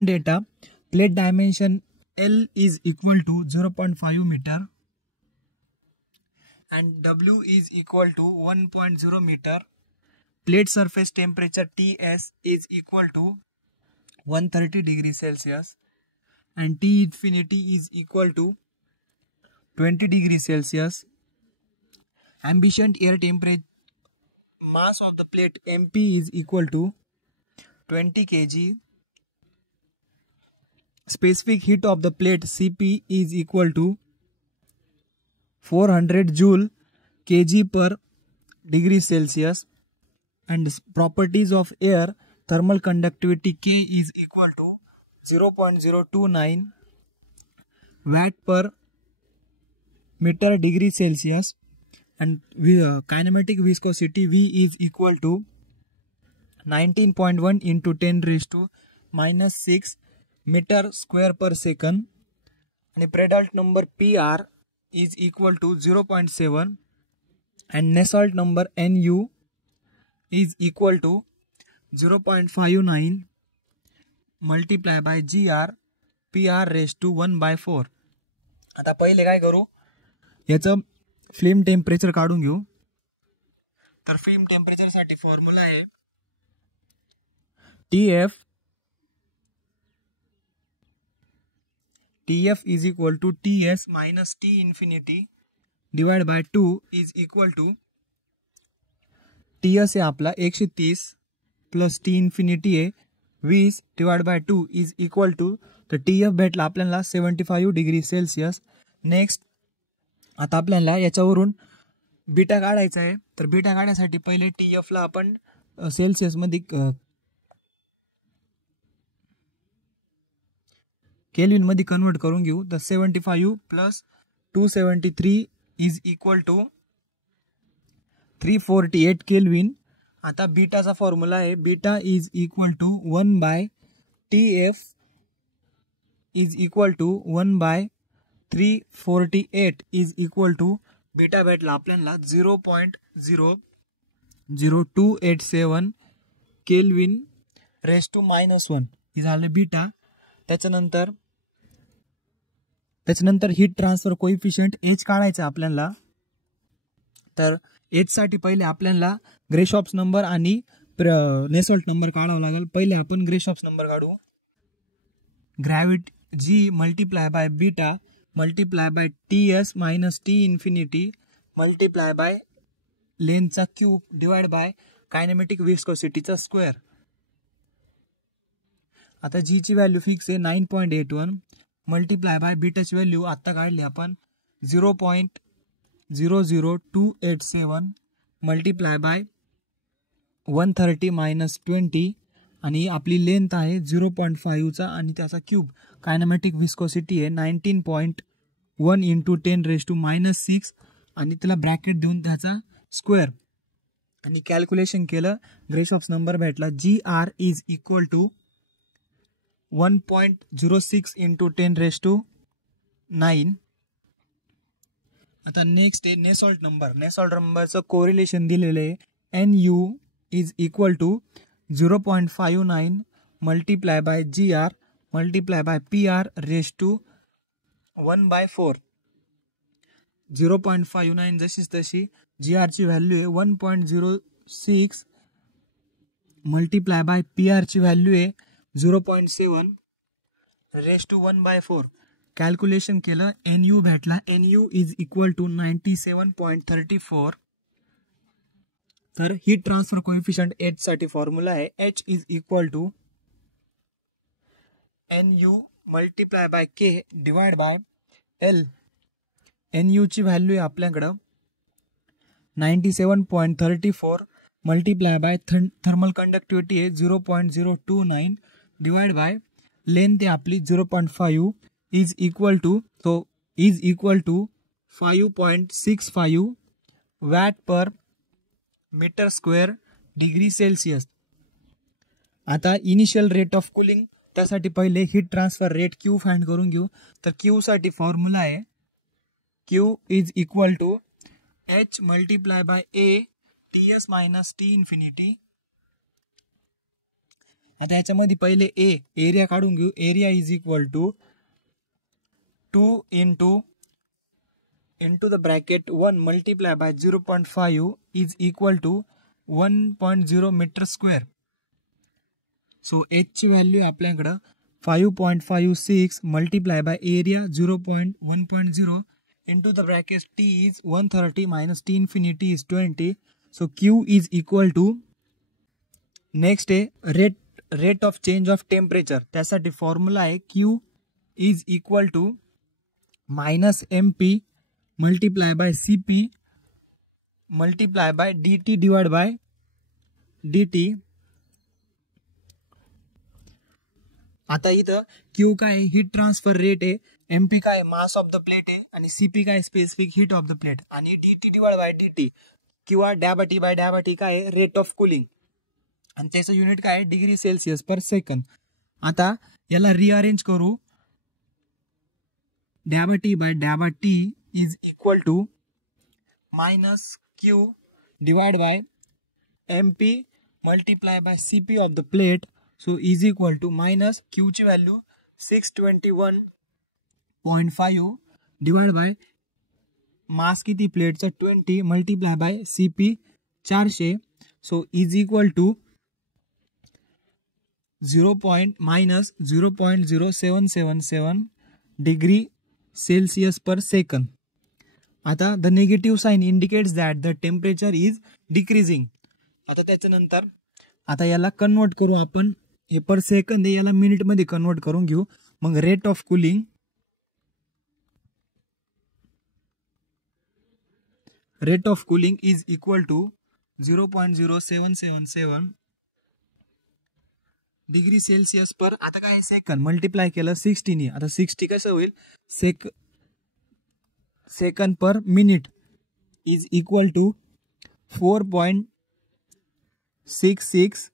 data, plate dimension L is equal to 0.5 meter and W is equal to 1.0 meter. Plate surface temperature Ts is equal to 130 degrees Celsius and T infinity is equal to 20 degrees Celsius. Ambient air temperature mass of the plate MP is equal to 20 kg. Specific heat of the plate Cp is equal to 400 joule kg per degree Celsius. And properties of air, thermal conductivity K is equal to 0.029 watt per meter degree Celsius, and kinematic viscosity V is equal to 19.1 into 10 raised to minus 6 meter square per second, and Prandtl number PR is equal to 0.7 and Nusselt number Nu is equal to 0.59 multiply by GR PR raised to 1/4. आता पहिले काय करू, याचं flame temperature काढून घेऊ. तर flame temperature साठी formula आहे TF is equal to TS minus T infinity divided by 2 is equal to TS आहे आपला 130 प्लस T infinity आहे 20 divided by 2 is equal to, तर TF भेटला आपल्याला 75 डिग्री सेल्सिअस. नेक्स्ट आता आपल्याला याच्यावरून बीटा काढायचा आहे. तर बीटा काढण्यासाठी पहिले TF ला आपण सेल्सिअस मध्ये केल्विन मध्ये कन्वर्ट करून घेऊ. तर 75 plus 273 is equal to 348 kelvin. आता बीटाचा फॉर्म्युला आहे beta is equal to 1/TF is equal to 1/348 is equal to beta भेटला आपल्याला 0.00287 केल्विन रेस टू -1 हे झालं बीटा. त्याच्यानंतर हीट ट्रान्सफर कोएफिशिएंट H काढायचा आपल्याला. तर H साठी पहिले आपल्याला ग्रेशॉफ्स नंबर आणि नेसॉल्ट नंबर काढावा लागेल. पहिले आपण ग्रेशॉफ्स नंबर काढू. Gravity G multiply by beta multiply by TS minus T infinity multiply by लेंथचा क्यूब डिवाइड बाय कायनेमॅटिक विस्कोसिटीचा स्क्वेअर. आता G ची व्हॅल्यू फिक्स आहे 9.81 मल्टिप्लाय बाय बीटाची व्हॅल्यू आता काढली आपण 0.00287 मल्टिप्लाय बाय 130 मायनस 20 आणि आपली लेंथ आहे 0.5 चा आणि त्याचा क्यूब. कायनेमॅटिक विस्कोसिटी आहे 19.1 इंटू 10 रेस टू -6 आणि त्याला ब्रॅकेट देऊन त्याचा स्क्वेअर आणि कॅल्क्युलेशन केलं. ग्रेशॉफ्स नंबर भेटला GR is equal to 1.06 into 10 raise to 9. आता नेक्स्ट आहे नेसॉल्ट नंबर. नेसॉल्ट नंबरचं कोरिलेशन दिलेलं आहे NU is equal to 0.59 multiply by GR multiply by PR raise to 1/4. 0.59 जशीच तशी GR ची व्हॅल्यू आहे 1.06 मल्टिप्लाय बाय PR ची व्हॅल्यू आहे 0.7 रेस टू 1/4. कॅल्क्युलेशन केलं NU भेटला NU इज इक्वल टू 97.34. तर हीट ट्रान्सफर कोएफिशिएंट H साठी फॉर्म्युला आहे H is equal to NU multiply by K divide by L. NU ची व्हॅल्यू आहे आपल्याकडं 97.34 मल्टिप्लाय बाय थर्मल कंडक्टिव्हिटी आहे 0.029 डिवाइड बाय लेंथ आहे आपली 0.5 is equal to 5.65 watt per metre square degree Celsius. आता initial rate of cooling त्यासाठी पहिले heat transfer rate Q find करून घेऊ. तर Q साठी फॉर्म्युला आहे Q is equal to H multiply by A TS minus T infinity आता याच्यामध्ये पहिले एरिया काढून घेऊ. Area is equal to 2 into the bracket 1 multiplied by 0.5 is equal to 1.0 meter square. So h ची value आपल्याकडं 5.56 multiplied by area 1.0 into the bracket t is 130 minus t infinity is 20. So q is equal to next rate of change of temperature. त्यासाठी formula आहे q is equal to minus mp multiply by cp multiply by dt divided by dt. आता इथं Q काय heat transfer rate आहे, MP काय mass of the plate आहे आणि CP काय specific heat of the plate आणि dt डिवाइड बाय dt किंवा डॅबा टी काय रेट ऑफ कुलिंग आणि त्याचं युनिट काय डिग्री सेल्सिअस पर सेकंद. आता याला रिअरेंज करू. डॅबा T is equal to minus Q divided by MP multiply by CP of the plate. So is equal to minus Q ची value 621.5 divided by मास किती प्लेटचा 20 multiply by CP 400. So is equal to minus 0.0777 degree Celsius per second. आता the negative sign indicates that the temperature is decreasing. आता त्याच्यानंतर आता याला convert करू आपण, हे पर सेकंद आहे, याला मिनिटमध्ये कन्वर्ट करून घेऊ. मग rate of cooling is equal to 0.0777 degree Celsius per आता काय सेकंद मल्टिप्लाय केलं 60 ने. आता 60 कसं होईल second per minute is equal to 4.66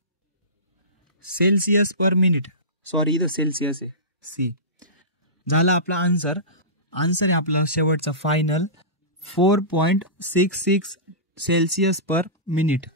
Celsius per minute. Sorry इथं सेल्सिअस आहे सी. झाला आपला आन्सर आहे आपला शेवटचा फायनल 4.66 सेल्सिअस पर मिनिट.